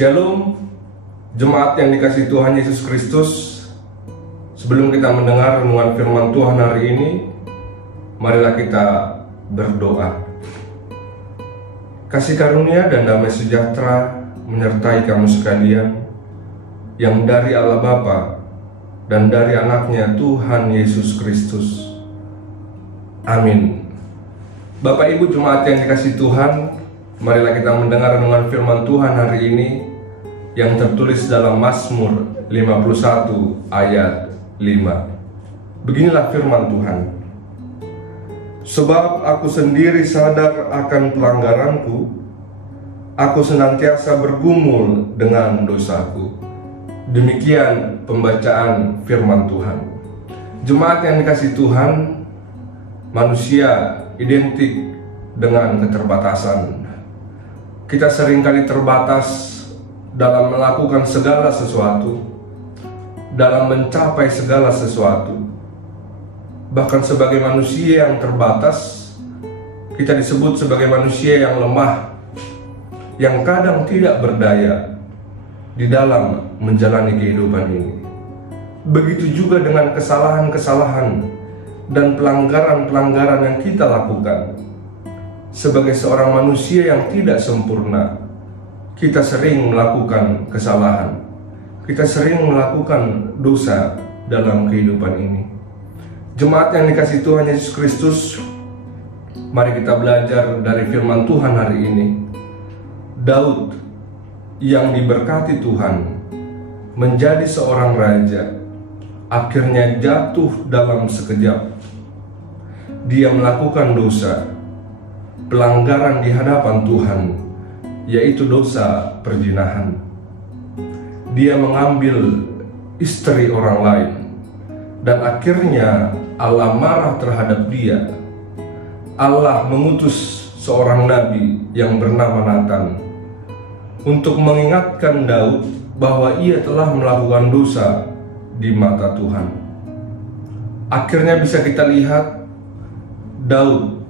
Shalom, jemaat yang dikasihi Tuhan Yesus Kristus. Sebelum kita mendengar renungan firman Tuhan hari ini, marilah kita berdoa. Kasih karunia dan damai sejahtera menyertai kamu sekalian, yang dari Allah Bapa dan dari anaknya Tuhan Yesus Kristus. Amin. Bapak Ibu jemaat yang dikasihi Tuhan, marilah kita mendengar renungan firman Tuhan hari ini yang tertulis dalam Mazmur 51 ayat 5. Beginilah firman Tuhan. Sebab aku sendiri sadar akan pelanggaranku, aku senantiasa bergumul dengan dosaku. Demikian pembacaan firman Tuhan. Jemaat yang dikasihi Tuhan, manusia identik dengan keterbatasan. Kita seringkali terbatas dalam melakukan segala sesuatu, dalam mencapai segala sesuatu. Bahkan sebagai manusia yang terbatas, kita disebut sebagai manusia yang lemah, yang kadang tidak berdaya di dalam menjalani kehidupan ini. Begitu juga dengan kesalahan-kesalahan dan pelanggaran-pelanggaran yang kita lakukan. Sebagai seorang manusia yang tidak sempurna, kita sering melakukan kesalahan. Kita sering melakukan dosa dalam kehidupan ini. Jemaat yang dikasihi Tuhan Yesus Kristus, mari kita belajar dari firman Tuhan hari ini. Daud yang diberkati Tuhan menjadi seorang raja, akhirnya jatuh dalam sekejap. Dia melakukan dosa, pelanggaran di hadapan Tuhan, yaitu dosa perzinahan. Dia mengambil istri orang lain, dan akhirnya Allah marah terhadap dia. Allah mengutus seorang nabi yang bernama Nathan untuk mengingatkan Daud bahwa ia telah melakukan dosa di mata Tuhan. Akhirnya bisa kita lihat Daud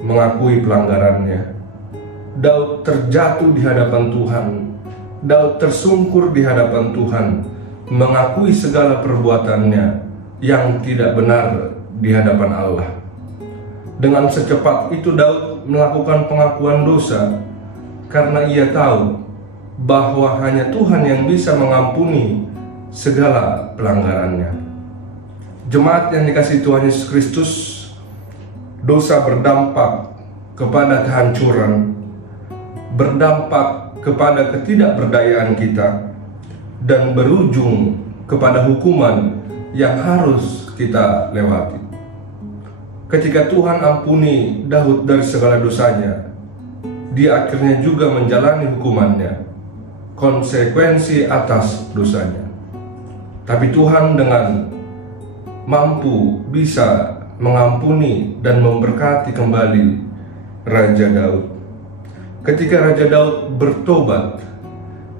mengakui pelanggarannya. Daud terjatuh di hadapan Tuhan. Daud tersungkur di hadapan Tuhan, mengakui segala perbuatannya yang tidak benar di hadapan Allah. Dengan secepat itu Daud melakukan pengakuan dosa karena ia tahu bahwa hanya Tuhan yang bisa mengampuni segala pelanggarannya. Jemaat yang dikasihi Tuhan Yesus Kristus, dosa berdampak kepada kehancuran, berdampak kepada ketidakberdayaan kita, dan berujung kepada hukuman yang harus kita lewati. Ketika Tuhan ampuni Daud dari segala dosanya, dia akhirnya juga menjalani hukumannya, konsekuensi atas dosanya. Tapi Tuhan dengan mampu bisa mengampuni dan memberkati kembali Raja Daud. Ketika Raja Daud bertobat,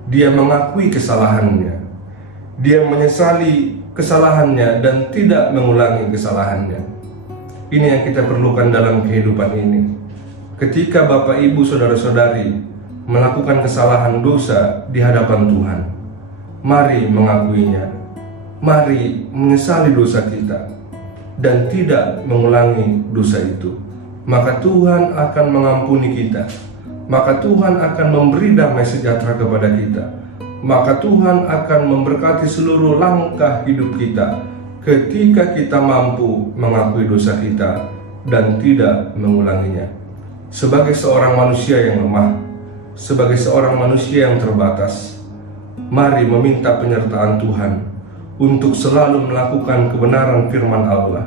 Dia mengakui kesalahannya. Dia menyesali kesalahannya dan tidak mengulangi kesalahannya. Ini yang kita perlukan dalam kehidupan ini. Ketika Bapak, Ibu, Saudara-saudari melakukan kesalahan dosa di hadapan Tuhan, mari mengakuinya. Mari menyesali dosa kita dan tidak mengulangi dosa itu. Maka Tuhan akan mengampuni kita. Maka Tuhan akan memberi damai sejahtera kepada kita. Maka Tuhan akan memberkati seluruh langkah hidup kita ketika kita mampu mengakui dosa kita dan tidak mengulanginya. Sebagai seorang manusia yang lemah, sebagai seorang manusia yang terbatas, mari meminta penyertaan Tuhan untuk selalu melakukan kebenaran firman Allah,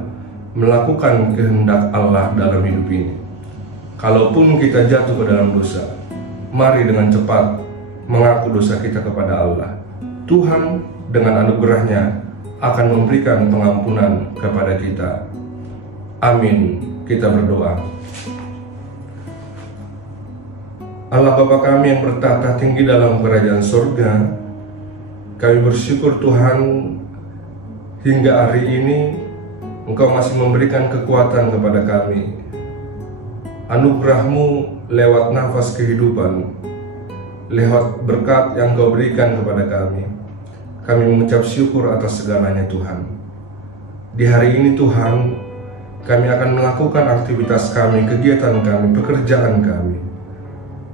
melakukan kehendak Allah dalam hidup ini. Kalaupun kita jatuh ke dalam dosa, mari dengan cepat mengaku dosa kita kepada Allah. Tuhan dengan anugerahnya akan memberikan pengampunan kepada kita. Amin. Kita berdoa. Allah Bapa kami yang bertahta tinggi dalam kerajaan surga, kami bersyukur Tuhan hingga hari ini Engkau masih memberikan kekuatan kepada kami. Anugerah-Mu lewat nafas kehidupan, lewat berkat yang Kau berikan kepada kami. Kami mengucap syukur atas segalanya Tuhan. Di hari ini Tuhan, kami akan melakukan aktivitas kami, kegiatan kami, pekerjaan kami.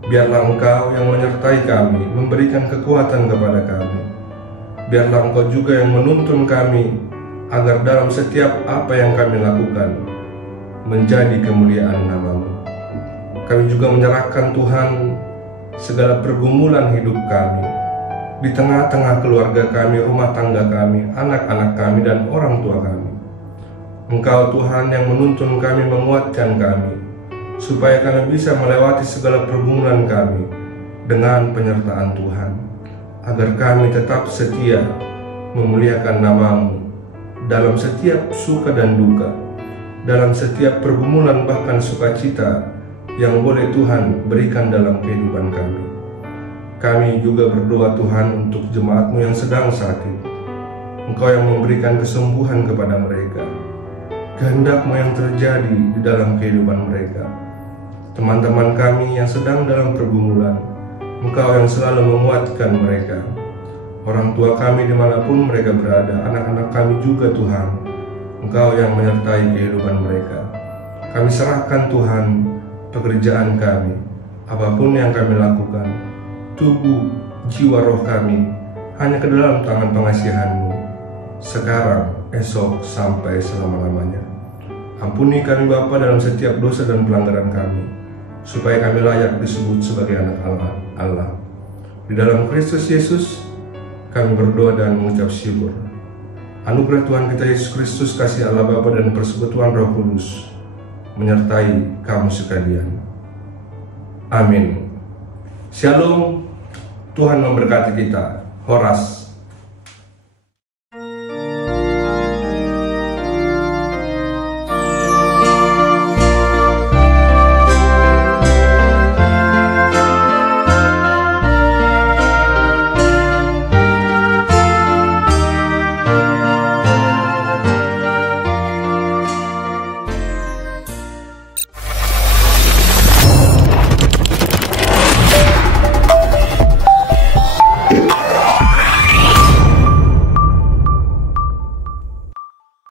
Biarlah Engkau yang menyertai kami, memberikan kekuatan kepada kami. Biarlah Engkau juga yang menuntun kami, agar dalam setiap apa yang kami lakukan, menjadi kemuliaan nama-Mu. Kami juga menyerahkan Tuhan segala pergumulan hidup kami, di tengah-tengah keluarga kami, rumah tangga kami, anak-anak kami, dan orang tua kami. Engkau Tuhan yang menuntun kami, menguatkan kami, supaya kami bisa melewati segala pergumulan kami dengan penyertaan Tuhan, agar kami tetap setia memuliakan nama-Mu dalam setiap suka dan duka, dalam setiap pergumulan bahkan sukacita yang boleh Tuhan berikan dalam kehidupan kami. Kami juga berdoa Tuhan untuk jemaat-Mu yang sedang sakit. Engkau yang memberikan kesembuhan kepada mereka. Kehendak-Mu yang terjadi di dalam kehidupan mereka. Teman-teman kami yang sedang dalam pergumulan, Engkau yang selalu menguatkan mereka. Orang tua kami dimanapun mereka berada, anak-anak kami juga Tuhan, Engkau yang menyertai kehidupan mereka. Kami serahkan Tuhan pekerjaan kami, apapun yang kami lakukan, tubuh, jiwa, roh kami, hanya ke dalam tangan pengasihan-Mu, sekarang, esok, sampai selama-lamanya. Ampuni kami Bapa dalam setiap dosa dan pelanggaran kami, supaya kami layak disebut sebagai anak Allah. Di dalam Kristus Yesus, kami berdoa dan mengucap syukur. Anugerah Tuhan kita Yesus Kristus, kasih Allah Bapa dan persekutuan Roh Kudus menyertai kamu sekalian. Amin. Shalom. Tuhan memberkati kita. Horas.